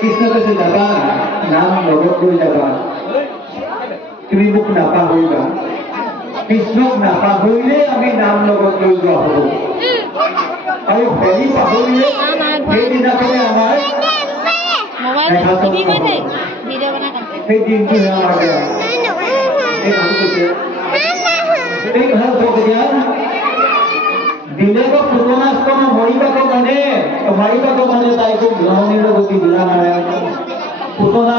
কৃষ্ণ কৈছে যাবা নাম লগত লৈ যাবা তুমি মোক নাপাহৰিবা কৃষ্ণক নাপাহৰিলে আমি নাম লগত লৈ যোৱা হ'ব আৰু হেৰি পাহৰিলে সেইদিনাখনে আমাৰ সেই দিনটোহে আমাৰ বেয়া এই কথা কৈছে দিলেক পুতনাস্তম মৰিবাক মানে তাইকো ভ্ৰমণীৰ গতি দিলা নাৰায়ণ পুতনা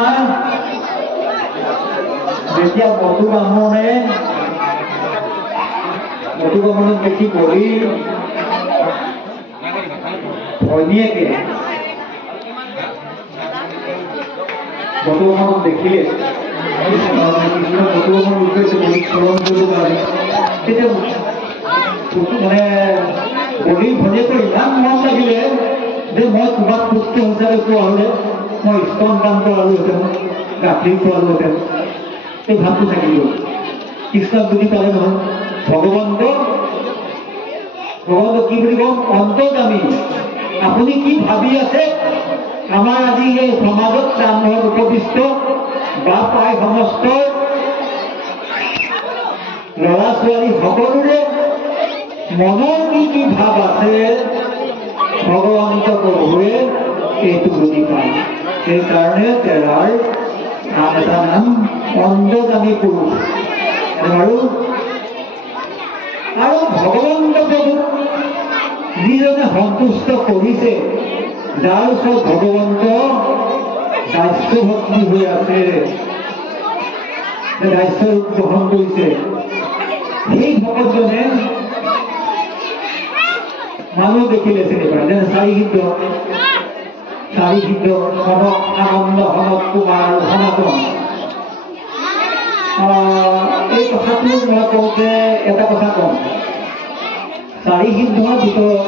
যেতিয়া মধু বামনত দেখি কৰি ভনীয়েকে মধু বামনত দেখিলে কৃষ্ণ মধু বামন উদ্দেশ্যে বহুত স্মৰণ কৰিব পাৰে তেতিয়া মানে বলি ভনীয়েকৰ ইমান মন লাগিলে যে মই তোমাক পুত্ৰ হিচাপে পোৱা হ'লে মই স্তন দান কৰালোহেঁতেন গাখীৰ খোৱালোহেঁতেন এই ভাৱটো থাকিব কৃষ্ণক বুজি পালে নহয় ভগৱন্ত কি বুলি কওঁ অন্তৰ্যামী আপুনি কি ভাবি আছে আমাৰ আজি এই সমাজত নামঘৰত উপবিষ্ট বা প্ৰায় সমস্ত ল'ৰা ছোৱালী সকলোৰে মনৰ কি ভাৱ আছে ভগৱন্ত প্ৰভুৱে এইটো বুজি পায় সেইকাৰণে তেৰাৰ নাম এটা নাম অন্তৰ্যামী পুৰুষ আৰু ভগৱন্ত প্ৰভুক যিজনে সন্তুষ্ট কৰিছে যাৰ ওচৰত ভগৱন্ত দাস্যভক্তি হৈ আছে দাস্য ৰূপ গ্ৰহণ কৰিছে সেই ভকতজনে মানুহ দেখিলে চিনি পায় যেনে চাৰিসিদ্ধ সনক আনন্দ সনক কুমাৰ সনাতন এই কথাটো মই কওঁতে এটা কথা কম চাৰিসিদ্ধৰ ভিতৰত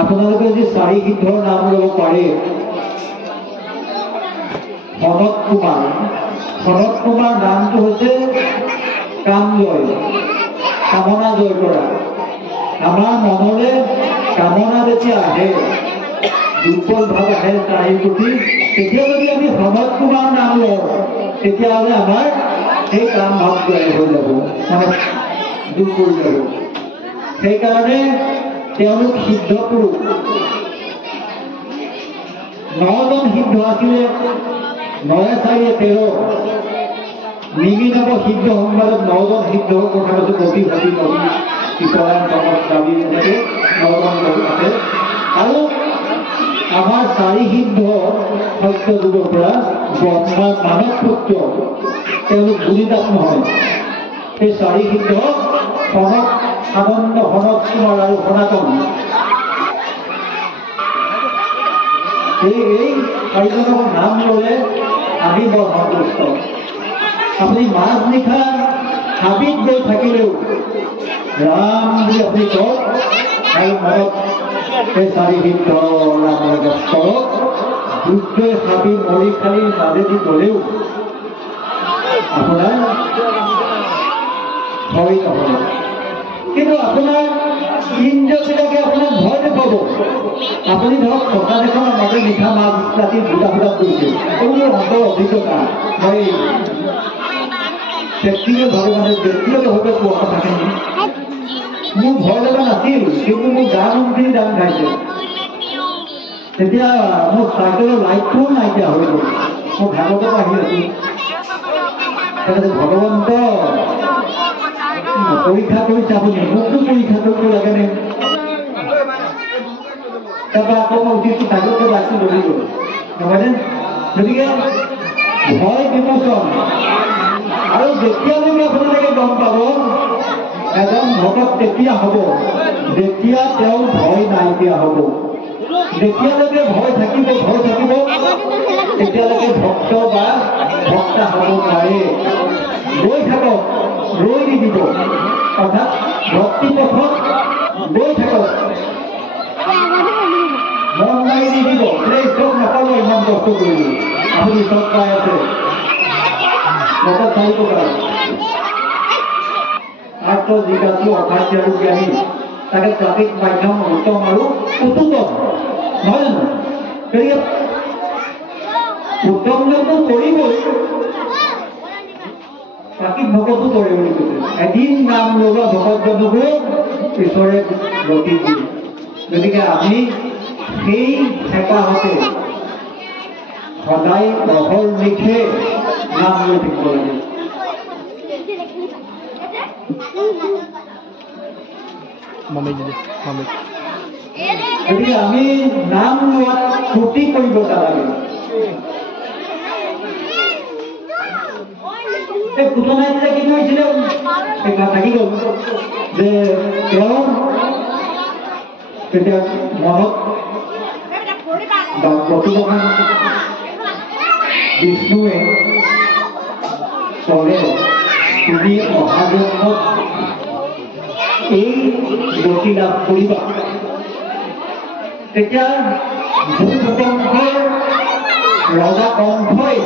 আপোনালোকে যদি চাৰিসিদ্ধৰ নাম ল'ব পাৰে সনক কুমাৰ নামটো হৈছে কাম জয় কামনা জয় কৰা আমাৰ মনলে কামনা যেতিয়া আহে দুৰ্বল ভাৱ আহে তাইৰ প্ৰতি তেতিয়া যদি আমি সনক কুমাৰ নাম লওঁ তেতিয়াহ'লে আমাৰ সেই কাম ভাৱ জয় হৈ যাব মানে দূৰ কৰি যাব সেইকাৰণে তেওঁলোক সিদ্ধ পুৰুষ 9জন সিদ্ধ আছিলে 9×4=13 নিমিনৱ সিদ্ধ সংবাদত 9জন সিদ্ধৰ কথা কৈছে কবি ভাবি নবী কিশোৰায়ণ ভকত দাবী এনেকৈ 9জন আছে আৰু আমাৰ চাৰিসিদ্ধ সত্যযুগৰ পৰা ব্ৰহ্মাৰ মানৱ পুত্ৰ তেওঁলোক গুণিতাত নহয় সেই চাৰিসিদ্ধ সনক আনন্দ সনক কুমাৰ আৰু সনাতন এই চাৰিজনৰ নাম ল'লে আমি বৰ সন্তুষ্ট আপুনি মাজ নিশা হাবিত গৈ থাকিলেও ৰাম বুলি আপুনি কওক আৰু মনত সেই চাৰিসিদ্ধ নামৰ কৰক দুৰ্গৈ হাবি মৰি খালি মাজেদি গ'লেও আপোনাৰ ভয় নহ'ব কিন্তু আপোনাৰ ইন্দ্ৰিয়বিলাকে আপোনাক ভয় দেখুৱাব আপুনি ধৰক শ্মশান এখনৰ মাজে নিশা মাছ ৰাতি দুটা কৰিছে এইবোৰ অন্তৰ অভিজ্ঞতা মই ব্যক্তিগতভাৱে কোৱা কথাখিনি মোৰ ভয় লগা নাছিল কিন্তু মোৰ গা মন্ত্ৰী দান খাইছে তেতিয়া মোৰ চাইকেলৰ লাইটটোও নাইকিয়া হৈ গ'ল মই ভাগৱতৰ আহি আছো ভগৱন্ত পৰীক্ষা কৰিছে আপুনি মোকতো পৰীক্ষা কৰিব লাগেনে তাৰপৰা আকৌ মই উঠিছোঁ চাইকেলটো লাইটটো জ্বলি গ'ল নহয়নে গতিকে ভয় বিমোচন আৰু যেতিয়ালৈকে আপোনালোকে গম পাব এজন ভকত তেতিয়া হ'ব যেতিয়া তেওঁৰ ভয় নাইকিয়া হ'ব যেতিয়ালৈকে ভয় থাকিব তেতিয়ালৈকে ভক্ত বা ভক্তা হ'ব নোৱাৰে গৈ থাকক ৰৈ নিদিব অৰ্থাৎ ভক্তি পথত গৈ থাকক মন মাৰি নিদিব এই চব নাপাব ইমান কষ্ট কৰিলো আপুনি চব পাই আছে ভকত চাৰিব পাৰে আত্ম জিজ্ঞাসু অখাদ্য আৰু জ্ঞানী তাকে ট্ৰাফিক মাধ্যম উত্তম আৰু উত্তম পৰে বুলি কৈছে। এদিন নাম লোৱা ভকতজনকো ঈশ্বৰে গতি দিয়ে। গতিকে আমি সেই হেঁপাহতে সদায় অহৰ নিশে নাম লৈ থাকিব লাগে। গতিকে আমি নাম লোৱাত ফূৰ্তি কৰিব নালাগে। এই পুতনাই যে কি কৰিছিলে থাকি গ'ল যে তেওঁৰ তেতিয়া মনত প্ৰতিজন বিষ্ণুৱে ক'লে তুমি অহা জন্মত এই গতি লাভ কৰিবা। তেতিয়া ভূকম্পৰ ৰজা কণ্ঠই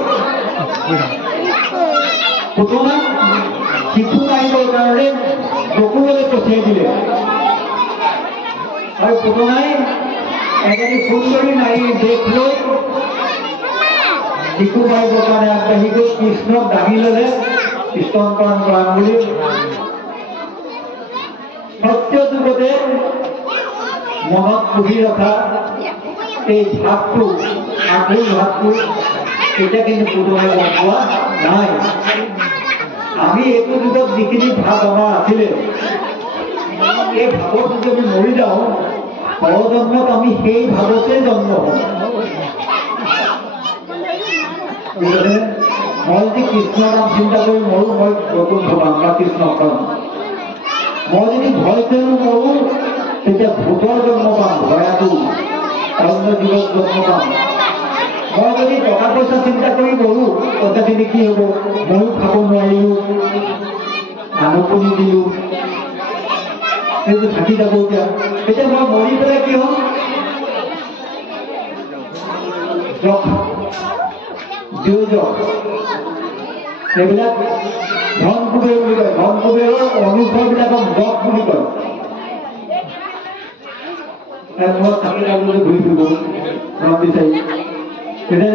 পুতনাক শিশু মাৰিবৰ কাৰণে বকুলৈ পঠিয়াই দিলে। আৰু পুতনাই এজনী সুন্দৰী নাৰীৰ দেশ লৈ শিশু মাৰিবৰ কাৰণে আগবাঢ়ি গৈ কৃষ্ণক দাঙি ল'লে স্তনপান কৰাম বুলি। সত্য যুগতে মনত পুহি ৰখা এই ভাৱটো আগুল ভাৱটো এতিয়া কিন্তু পুতনাই গম পোৱা নাই। আমি এইটো যুগত যিখিনি ভাৱ আমাৰ আছিলে এই ভাৱত যদি আমি মৰি যাওঁ পৰজন্মত আমি সেই ভাৱতে জন্ম হওঁ। মই যদি কৃষ্ণ নাম চিন্তা কৰি মৰো মই নতুন ভবাম বা কৃষ্ণক পাম। মই যদি ভয় কৰি মৰো তেতিয়া ভূতৰ জন্ম পাম, ভয়াটো অন্য জীৱত জন্ম পাম। মই যদি টকা পইচা চিন্তা কৰি মৰো কথাখিনি কি হ'ব, ময়ো খাব নোৱাৰিলো আনকো নিদিলো সেইটো থাকি যাব। এতিয়া মই মৰি পেলাই কি হ'ম, এইবিলাক ধন কুবেৰ বুলি কয়। ধন কুবেৰৰ অনুচৰবিলাকক জপ বুলি কয়। মই থাকি যাবলৈ ঘূৰি ফুৰিব ধন বিচাৰি তেতিয়া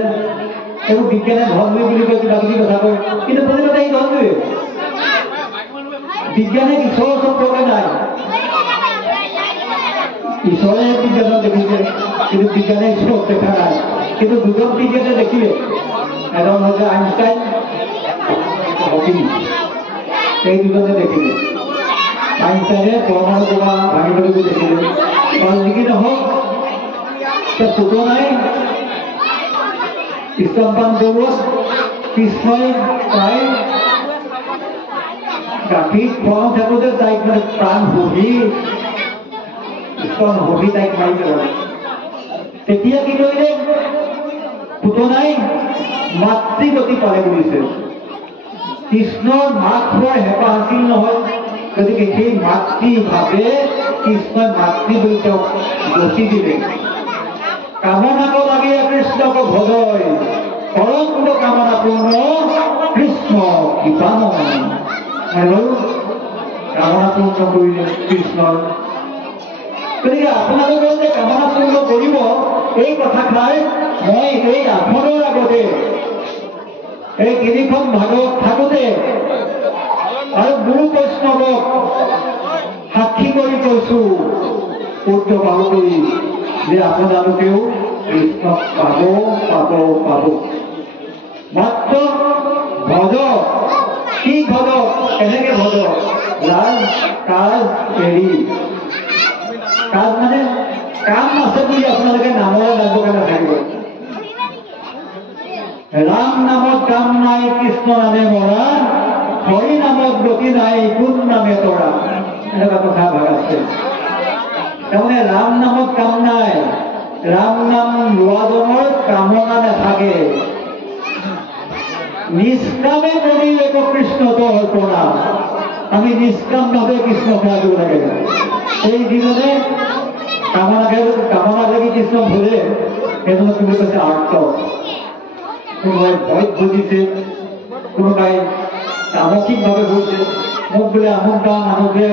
এইবোৰ বিজ্ঞানে ধন বুলি কয়, কিবা কিবি কথা কয়, কিন্তু প্ৰকৃততে এই ধনটোৱে বিজ্ঞানে ঈশ্বৰৰ সম্পৰ্কে নাই। ঈশ্বৰে বিজ্ঞানক দেখিছে কিন্তু বিজ্ঞানে ঈশ্বৰক দেখা নাই। কিন্তু দুজন বিজ্ঞানে দেখিলে, এজন হৈছে আইনষ্টাইন, হকিং, এই দুজনে দেখিলে। আইনষ্টাইনে পৰমাণু বোমা ভাঙিবলৈ দেখিলে। যি কি নহওক পুতনাই স্তনপান কৰোৱাত কৃষ্ণই প্ৰায় গাখীৰ খুৱাওঁ থাকোঁতে তাইক মানে প্ৰাণ বহি স্তন বহি তাইক মাৰি পেলালে। তেতিয়া কি কৰিলে, পুতনাই মাতৃগতি পালে বুলিছে। কৃষ্ণৰ মাক খোৱাৰ হেঁপাহ আছিল নহয়, গতিকে সেই মাতৃভাৱে কৃষ্ণই মাতৃ বুলি তেওঁক গতি দিলে। কামনাক লাগে কৃষ্ণক ভজয়, পৰম কামনা পূৰ্ণ কৃষ্ণ কৃপাময়। কামনা পূৰ্ণ কৰিলে কৃষ্ণৰ। গতিকে আপোনালোকে যে কামনা পূৰ্ণ কৰিব এই কথাষাৰ মই এই আসনৰ আগতে এই তিনিখন ভাগত থাকোঁতে আৰু গুৰু বৈষ্ণৱক সাক্ষী কৰি কৈছো পূৰ্য বাহু কৰি যে আপোনালোকেও কৃষ্ণক পাব পাব পাব। মাত্ৰ ভজ, কি ভজ, কেনেকে ভজ, ৰাজ কাজ এৰি। কাজ মানে কাম আছে বুলি আপোনালোকে নামৰে নামকে নাথাকিব। ৰাম নামত কাম নাই, কৃষ্ণ নামে মৰা, হৰি নামত গতি নাই, কোন নামে তৰা। এনেকুৱা কথা ভাগ আছে। তাৰমানে ৰাম নামত কাম নাই, ৰাম নাম লোৱাজনৰ কামনা নাথাকে। নিষ্কামে কৰি একো কৃষ্ণটো অৰ্পণা। আমি নিষ্কামভাৱে কৃষ্ণ সেৱা কৰিব লাগে। এই যিজনে কামনা লাগি কৃষ্ণ ভুলে সেইজনক তুমি কৈছে আৰ্ত। কোনোবাই ভয়ত বুজিছে, কোনোবাই তামসিকভাৱে গৈছে, মোক বোলে আমুক গাঁও মানুহবোৰে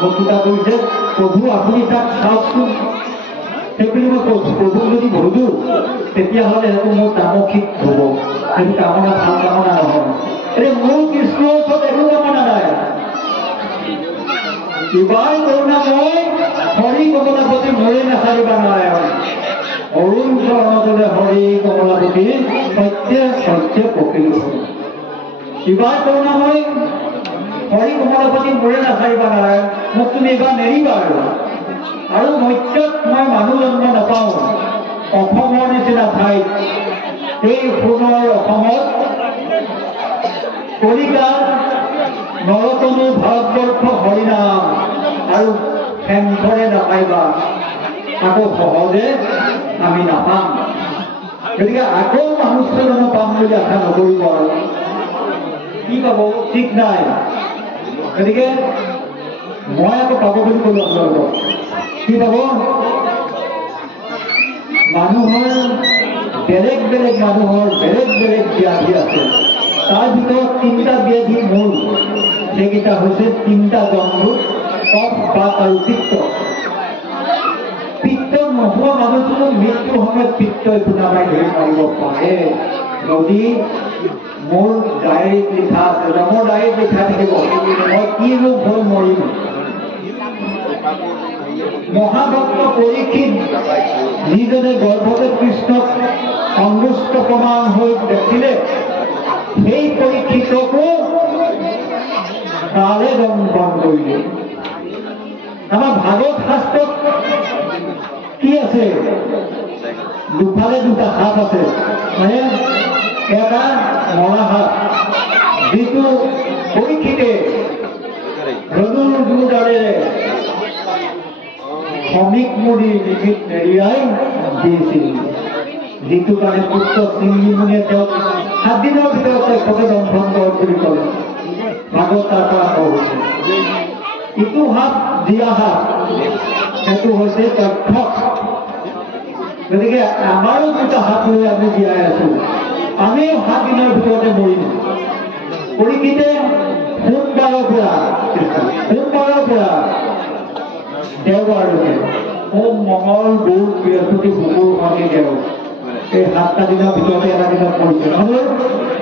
বক্তৃতা কৰিছে, প্ৰভু আপুনি তাক চাওকচোন। সেইবুলি মই প্ৰভুক যদি ভজো তেতিয়াহ'লে সেইটো মোৰ তামসিক হ'ব। সেইটো কামনা ভাল কামনা নহয়। এতিয়া মোৰ কৃষ্ণৰ ওচৰত একো কামনা নাই। ইবাৰ কৰোণাময় হৰি কমলাপতি মোৰে নাচাৰিবা নাৰায়ণ, অৰুণ চৰণতলে হৰি কমলাপতি সত্য সত্য পকিল। ইবাৰ কৰোণাময় হৰি কমলাপতি মোৰে নাচাৰিবা নাৰায়ণ, মোক তুমি এইবাৰ নেৰিবা আৰু মত্যত মই মানুহ জন্ম নাপাওঁ। অসমৰ নিচিনা ঠাইত, এই সোণৰ অসমত কলিকাত নৰতনু ভাৰতবৰ্ষ হৰিনাম আৰু হেমঘৰে নাপাইবা, আকৌ সহজে আমি নাপাম। গতিকে আকৌ মানুহ পাম বুলি আশা নকৰিব আৰু কি পাব ঠিক নাই। গতিকে মই আকৌ পাব বুলি ক'লো আপোনালোকক। কি পাব? মানুহৰ বেলেগ বেলেগ মানুহৰ বেলেগ বেলেগ ব্যাধি আছে। তাৰ ভিতৰত 3টা ব্যাধি মূল, সেইকেইটা হৈছে 3টা জন্তু, কফ, বাত আৰু পিত্ত। পিত্ত নোহোৱা মানুহজনৰ মৃত্যুৰ সময়ত পিত্তই খুন্দা মাৰি ধৰি মাৰিব পাৰে। যদি মোৰ ডায়েৰীত লিখা আছে, মোৰ ডায়েৰীত লিখা থাকিব মই কি ৰোগ হৈ মৰিম। মহাভক্ত পৰীক্ষিত যিজনে গৰ্ভতে কৃষ্ণক সংগুষ্ট প্ৰমাণ হৈ দেখিলে, সেই পৰীক্ষিতকো কালে দংশন কৰিলে। আমাৰ ভাগৱত শাস্ত্ৰত কি আছে? দুফালে 2টা হাত আছে, মানে এটা মৰা হাত, যিটো পৰীক্ষিতে ধনুৰ দুডালেৰে শ্ৰমিক মুনি নিমিত নেৰিয়াই দিছিল, যিটো কাৰণে পুত্ৰ সিংহীমুনিয়ে তেওঁক 7 দিনৰ ভিতৰত তেখেতে দংশন কৰক বুলি ক'লে। ভাগৱত তাৰ পৰা কৈছে। ইটো হাত দিয়া হাত, সেইটো হৈছে তক্ষক। গতিকে আমাৰো 2টা হাত লৈ আমি জীয়াই আছো, আমিও 7 দিনৰ ভিতৰতে মৰিম। পৰীক্ষিতে সোমবাৰৰ পৰা দেওবাৰলৈকে, সোম, মঙল, বুধ, বৃহস্পতি, শুকুৰ, শনি, দেও, এই 7টা দিনৰ ভিতৰতে এটা দিনত পৰিছে।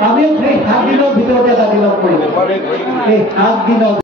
আমিও সেই 7 দিনৰ ভিতৰতে এটা দিনত পৰিম। এই 7 দিনত